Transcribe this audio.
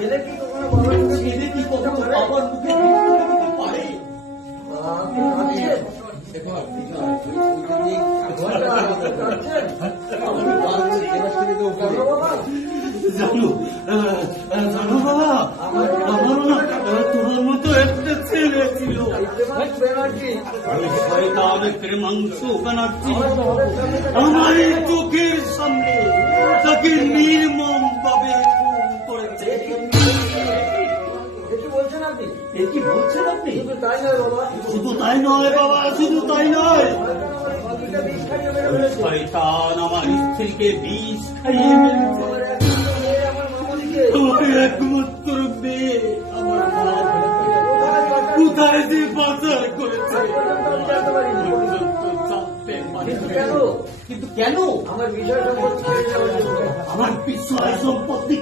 ছেলে কি কখনো বাবার মুখে ছেলে কি কখনো পারে? বাবার মুখে বিড়ি তুলে দিতে পারে? আপনি কাঁদছেন? দেখো, কাঁদছেন? আমি কাঁদছি, এবার ছেড়ে দেবো বলে। জানো বাবা? জানো জানো বাবা, আমারও না তোমার মতো একটা ছেলে ছিল। দেবাংশ ব্যানার্জি, আমি শয়তান প্রেমাংশু ব্যানার্জি আমার বাবার সামনে আমার চোখের সামনে তাকে নির্মম ভাবে খুন করেছে। একটু বলছেন আপনি? এ কি বলছেন আপনি? কিন্তু তাই নয় বাবা, শুধু তাই নয় বাবা, শুধু তাই নয়, আমার বাবাকে বিষ খাইয়ে মেরে ফেলেছে। শয়তান আমার স্ত্রীকে বিষ খাইয়ে মেরেছে। আমার একমাত্র মেয়ে আমার মামনিকে আমার একমাত্র মেয়ে আমার মা কোথায় পাঠান? কোথায় যে পাচার করেছে আজ পর্যন্ত আমি জানতে পারিনি। পর্যন্ত জানতে পারি কিন্তু না। কেন? কিন্তু কেন? আমার বিষয় সম্পত্তি কেড়ে নেওয়ার জন্য। আমার বিষয় সম্পত্তি